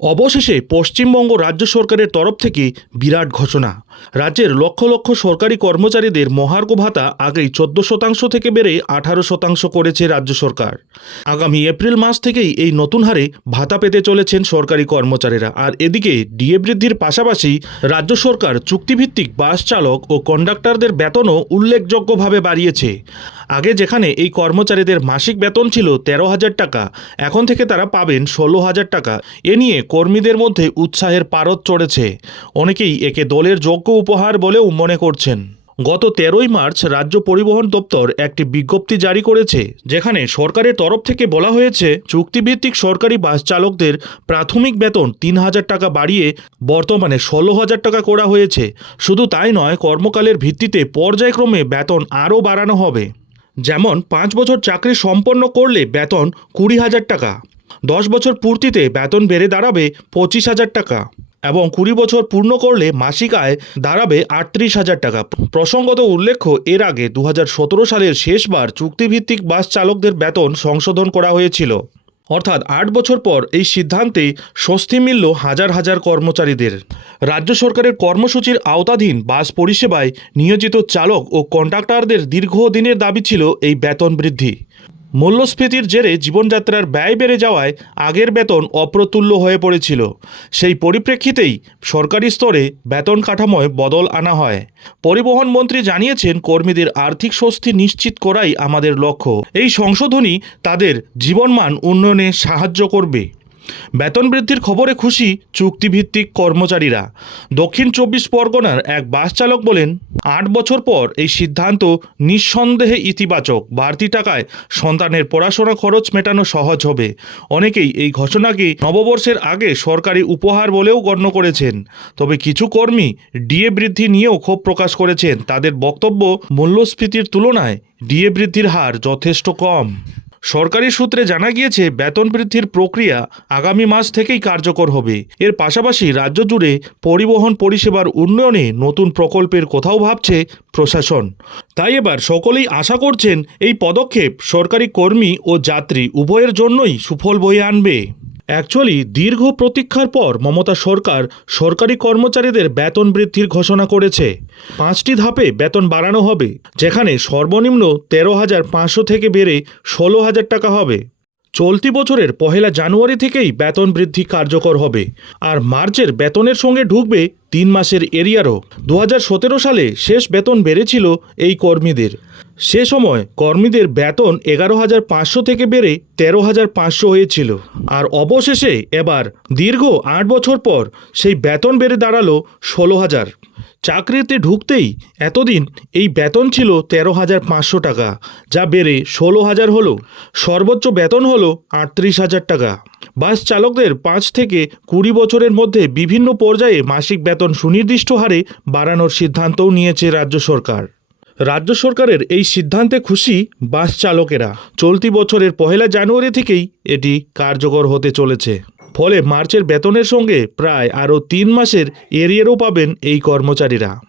অবশেষে পশ্চিমবঙ্গ রাজ্য সরকারের তরফ থেকে বিরাট ঘোষণা। রাজ্যের লক্ষ লক্ষ সরকারি কর্মচারীদের মহার্ঘ ভাতা আগেই চোদ্দ শতাংশ থেকে বেড়ে আঠারো শতাংশ করেছে রাজ্য সরকার। আগামী এপ্রিল মাস থেকেই এই নতুন হারে ভাতা পেতে চলেছেন সরকারি কর্মচারীরা। আর এদিকে ডিএ বৃদ্ধির পাশাপাশি রাজ্য সরকার চুক্তিভিত্তিক বাস চালক ও কন্ডাক্টরদের বেতনও উল্লেখযোগ্যভাবে বাড়িয়েছে। আগে যেখানে এই কর্মচারীদের মাসিক বেতন ছিল তেরো হাজার টাকা, এখন থেকে তারা পাবেন ষোলো হাজার টাকা। এ নিয়ে কর্মীদের মধ্যে উৎসাহের পারদ চড়েছে। অনেকেই একে দলের যোগ্য উপহার বলেও মনে করছেন। গত তেরোই মার্চ রাজ্য পরিবহন দপ্তর একটি বিজ্ঞপ্তি জারি করেছে, যেখানে সরকারের তরফ থেকে বলা হয়েছে, চুক্তিভিত্তিক সরকারি বাস চালকদের প্রাথমিক বেতন তিন হাজার টাকা বাড়িয়ে বর্তমানে ষোলো হাজার টাকা করা হয়েছে। শুধু তাই নয়, কর্মকালের ভিত্তিতে পর্যায়ক্রমে বেতন আরও বাড়ানো হবে। যেমন, পাঁচ বছর চাকরি সম্পন্ন করলে বেতন কুড়ি হাজার টাকা, দশ বছর পূর্তিতে বেতন বেড়ে দাঁড়াবে পঁচিশ হাজার টাকা। এবং কুড়ি বছর পূর্ণ করলে মাসিক আয় দাঁড়াবে আটত্রিশ হাজার টাকা। প্রসঙ্গত উল্লেখ্য, এর আগে দু হাজার সতেরো সালের শেষবার চুক্তিভিত্তিক বাস চালকদের বেতন সংশোধন করা হয়েছিল। অর্থাৎ আট বছর পর এই সিদ্ধান্তে স্বস্তি মিলল হাজার হাজার কর্মচারীদের। রাজ্য সরকারের কর্মসূচির আওতাধীন বাস পরিষেবায় নিয়োজিত চালক ও কন্ডাক্টরদের দীর্ঘদিনের দাবি ছিল এই বেতন বৃদ্ধি। মূল্যস্ফীতির জেরে জীবনযাত্রার ব্যয় বেড়ে যাওয়ায় আগের বেতন অপ্রতুল্য হয়ে পড়েছিল। সেই পরিপ্রেক্ষিতেই সরকারি স্তরে বেতন কাঠামোয় বদল আনা হয়। পরিবহন মন্ত্রী জানিয়েছেন, কর্মীদের আর্থিক স্বস্তি নিশ্চিত করাই আমাদের লক্ষ্য। এই সংশোধনী তাদের জীবনমান উন্নয়নে সাহায্য করবে। বেতন বৃদ্ধির খবরে খুশি চুক্তিভিত্তিক কর্মচারীরা। দক্ষিণ চব্বিশ পরগনার এক বাস চালক বলেন, আট বছর পর এই সিদ্ধান্ত নিঃসন্দেহে ইতিবাচক। বাড়তি টাকায় সন্তানের পড়াশোনা খরচ মেটানো সহজ হবে। অনেকেই এই ঘোষণাকে নববর্ষের আগে সরকারি উপহার বলেও গণ্য করেছেন। তবে কিছু কর্মী ডিএ বৃদ্ধি নিয়েও ক্ষোভ প্রকাশ করেছেন। তাদের বক্তব্য মূল্যস্ফীতির তুলনায় ডিএ বৃদ্ধির হার যথেষ্ট কম। সরকারি সূত্রে জানা গিয়েছে, বেতন বৃদ্ধির প্রক্রিয়া আগামী মাস থেকেই কার্যকর হবে। এর পাশাপাশি রাজ্য জুড়ে পরিবহন পরিষেবার উন্নয়নে নতুন প্রকল্পের কোথাও ভাবছে প্রশাসন। তাই এবার সকলেই আশা করছেন, এই পদক্ষেপ সরকারি কর্মী ও যাত্রী উভয়ের জন্যই সুফল বয়ে আনবে। অ্যাকচুয়ালি দীর্ঘ প্রতীক্ষার পর মমতা সরকার সরকারি কর্মচারীদের বেতন বৃদ্ধির ঘোষণা করেছে। পাঁচটি ধাপে বেতন বাড়ানো হবে, যেখানে সর্বনিম্ন তেরো হাজার পাঁচশো থেকে বেড়ে ষোলো হাজার টাকা হবে। চলতি বছরের পহেলা জানুয়ারি থেকেই বেতন বৃদ্ধি কার্যকর হবে, আর মার্চের বেতনের সঙ্গে ঢুকবে তিন মাসের এরিয়ারও। দু হাজার সতেরো সালে শেষ বেতন বেড়েছিল এই কর্মীদের। সে সময় কর্মীদের বেতন এগারো হাজার পাঁচশো থেকে বেড়ে তেরো হাজার পাঁচশো হয়েছিল। আর অবশেষে এবার দীর্ঘ আট বছর পর সেই বেতন বেড়ে দাঁড়াল ষোলো হাজার। চাকরিতে ঢুকতেই এতদিন এই বেতন ছিল তেরো হাজার পাঁচশো টাকা, যা বেড়ে ষোলো হাজার হলো। সর্বোচ্চ বেতন হলো আটত্রিশ হাজার টাকা। বাস চালকদের পাঁচ থেকে কুড়ি বছরের মধ্যে বিভিন্ন পর্যায়ে মাসিক বেতন সুনির্দিষ্ট হারে বাড়ানোর সিদ্ধান্তও নিয়েছে রাজ্য সরকার। রাজ্য সরকারের এই সিদ্ধান্তে খুশি বাস চালকেরা। চলতি বছরের পহেলা জানুয়ারি থেকেই এটি কার্যকর হতে চলেছে। ফলে মার্চের বেতনের সঙ্গে প্রায় আরও তিন মাসের এরিয়ারও পাবেন এই কর্মচারীরা।